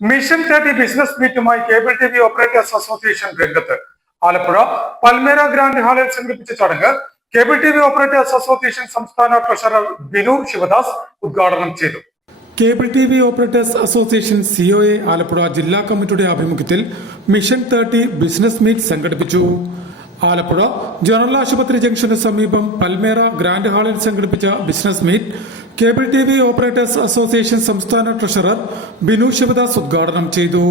Mission 30 business മീറ്റുമായി cable T V operators association രംഗത്ത്. Alappuzha Palmera grand ഹാളിൽ സംഘടിപ്പിച്ച ചടങ്ങ് cable T V operators association സംസ്ഥാന ട്രഷറർ ബിനു ശിവദാസ് ഉദ്ഘാടനം ചെയ്തു. Cable T V operators association COA Alappuzha ജില്ലാ കമ്മിറ്റിയുടെ ആഭിമുഖ്യത്തിൽ മിഷൻ 30 ബിസിനസ് മീറ്റ് സംഘടിപ്പിച്ചു. ആലപ്പുഴ ജനറൽ ആശുപത്രി ജംഗ്ഷന് സമീപം പൽമേര ഗ്രാൻഡ് ഹാളിൽ സംഘടിപ്പിച്ച business meet cable T V operators association സംസ്ഥാന ട്രഷറർ ബിനു ശിവദാസ് ഉദ്ഘാടനം ചെയ്തു.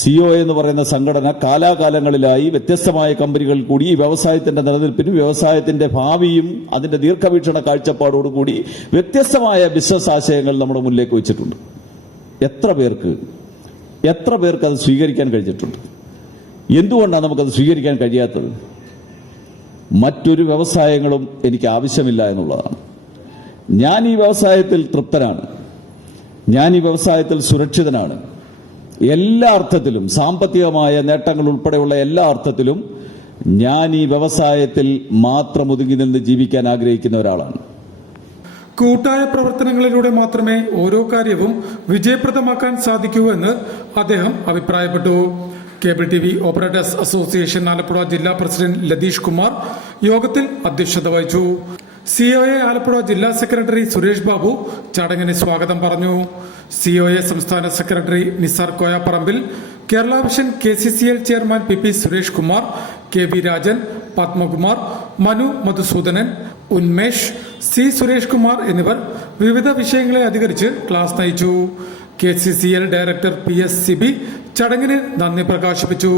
COA എന്ന് പറയുന്ന സംഘടന കാലാകാലങ്ങളിലായി വ്യത്യസ്തമായ കമ്പനികൾ കൂടി ഈ വ്യവസായത്തിന്റെ നിലനിൽപ്പിനും വ്യവസായത്തിന്റെ ഭാവിയും അതിന്റെ ദീർഘവീക്ഷണ കാഴ്ചപ്പാടോടുകൂടി വ്യത്യസ്തമായ ബിസിനസ് ആശയങ്ങൾ നമ്മുടെ മുന്നിലേക്ക് വെച്ചിട്ടുണ്ട്. എത്ര പേർക്ക് അത് സ്വീകരിക്കാൻ കഴിഞ്ഞിട്ടുണ്ട്? എന്തുകൊണ്ടാണ് നമുക്കത് സ്വീകരിക്കാൻ കഴിയാത്തത്? മറ്റൊരു വ്യവസായങ്ങളും എനിക്ക് ആവശ്യമില്ല എന്നുള്ളതാണ്. ഞാൻ ഈ വ്യവസായത്തിൽ തൃപ്തനാണ്, ഞാൻ ഈ വ്യവസായത്തിൽ സുരക്ഷിതനാണ്. എല്ലാ അർത്ഥത്തിലും, സാമ്പത്തികമായ നേട്ടങ്ങൾ ഉൾപ്പെടെയുള്ള എല്ലാ അർത്ഥത്തിലും ഞാൻ ഈ വ്യവസായത്തിൽ മാത്രം ഒതുങ്ങി നിന്ന് ജീവിക്കാൻ ആഗ്രഹിക്കുന്ന ഒരാളാണ്. കൂട്ടായ പ്രവർത്തനങ്ങളിലൂടെ മാത്രമേ ഓരോ കാര്യവും വിജയപ്രദമാക്കാൻ സാധിക്കൂ എന്ന് അദ്ദേഹം അഭിപ്രായപ്പെട്ടു. Cable T V operators association Alappuzha ജില്ലാ പ്രസിഡന്റ് ലതീഷ് കുമാർ യോഗത്തിൽ അധ്യക്ഷത വഹിച്ചു. COA ആലപ്പുഴ ജില്ലാ സെക്രട്ടറി സുരേഷ് ബാബു ചടങ്ങിന് സ്വാഗതം പറഞ്ഞു. COA സംസ്ഥാന secretary Nisar Koyaparambil, Kerala vision KCCL chairman PP Suresh Kumar, KV Rajan, Padmakumar, Manu Madhusoodanan, Unmesh, C Suresh Kumar എന്നിവർ വിവിധ വിഷയങ്ങളെ അധികരിച്ച് ക്ലാസ് നയിച്ചു. KCCL ഡയറക്ടർ PS സിബി ചടങ്ങിന് നന്ദി പ്രകാശിപ്പിച്ചു.